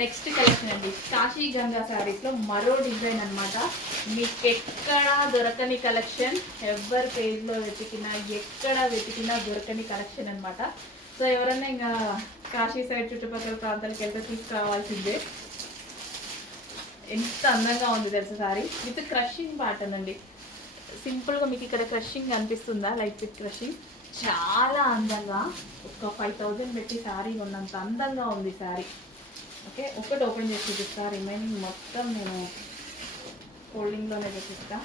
Next collection అండి, కాశీ గంగా శారీస్లో మరో డిజైన్ అనమాట. మీకు ఎక్కడా దొరకని కలెక్షన్, ఎవరి పేజ్లో వెతికినా ఎక్కడ వెతికినా దొరకని కలెక్షన్ అనమాట. సో ఎవరన్నా ఇంకా కాశీ సైడ్ చుట్టుపక్కల ప్రాంతాలకు వెళ్తే తీసుకురావాల్సిందే. ఎంత అందంగా ఉంది తెలుసు సారీ, విత్ క్రషింగ్ ప్యాటర్న్ అండి. సింపుల్గా మీకు ఇక్కడ క్రషింగ్ కనిపిస్తుందా, లైట్ విత్ క్రషింగ్. చాలా అందంగా, ఒక 5000 పెట్టి శారీ ఉన్నంత అందంగా ఉంది శారీ. ఓకే, ఒకటి ఓపెన్ చేసి చూపిస్తా, రిమైనింగ్ మొత్తం నేను ఫోల్డింగ్లోనే చూపిస్తా.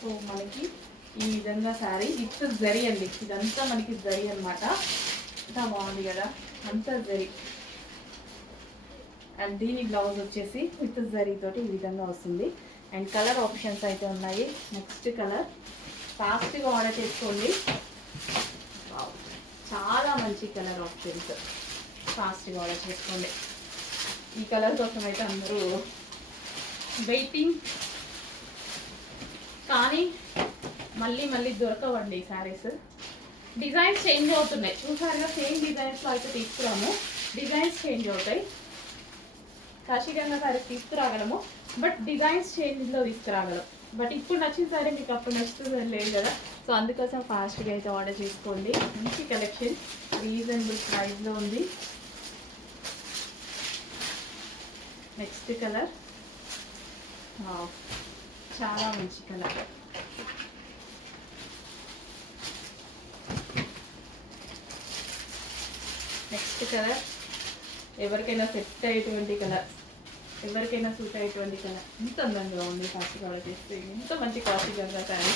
సో మనకి ఈ విధంగా శారీ విత్ జరీ అండి, ఇదంతా మనకి జరీ అనమాట. అంతా బాగుంది కదా, అంతా జరీ. అండ్ దీని బ్లౌజ్ వచ్చేసి విత్ జరీ తోటి ఈ విధంగా వస్తుంది. అండ్ కలర్ ఆప్షన్స్ అయితే ఉన్నాయి. నెక్స్ట్ కలర్ ఫాస్ట్గా ఆర్డర్ చేసుకోండి. చాలా మంచి కలర్ ఆప్షన్స్, ఫాస్ట్గా ఆర్డర్ చేసుకోండి. ఈ కలర్ కోసం అయితే అందరూ వెయిటింగ్, కానీ మళ్ళీ మళ్ళీ దొరకవండి ఈ శారీస్. డిజైన్స్ చేంజ్ అవుతున్నాయి, చూసారుగా సేమ్ డిజైన్స్లో అయితే తీసుకురాము, డిజైన్స్ చేంజ్ అవుతాయి. కాశీగంగా శారీస్ తీసుకురాగలము, బట్ డిజైన్స్ చేంజ్లో తీసుకురాగలం. బట్ ఇప్పుడు నచ్చిన సారీ మీకు అప్పుడు నచ్చుతుందని లేదు కదా, సో అందుకోసం ఫాస్ట్గా అయితే ఆర్డర్ చేసుకోండి. మంచి కలెక్షన్, రీజనబుల్ ప్రైస్లో ఉంది. నెక్స్ట్ కలర్ చాలా మంచి కలర్. నెక్స్ట్ కలర్ ఎవరికైనా సెట్ అయ్యేటువంటి కలర్, ఎవరికైనా సూట్ అయ్యేటువంటి కలర్. ఎంత అందంగా ఉంది, కాశీ ఆర్డర్ చేస్తే ఎంత మంచి కాశీ గంగా శారీ.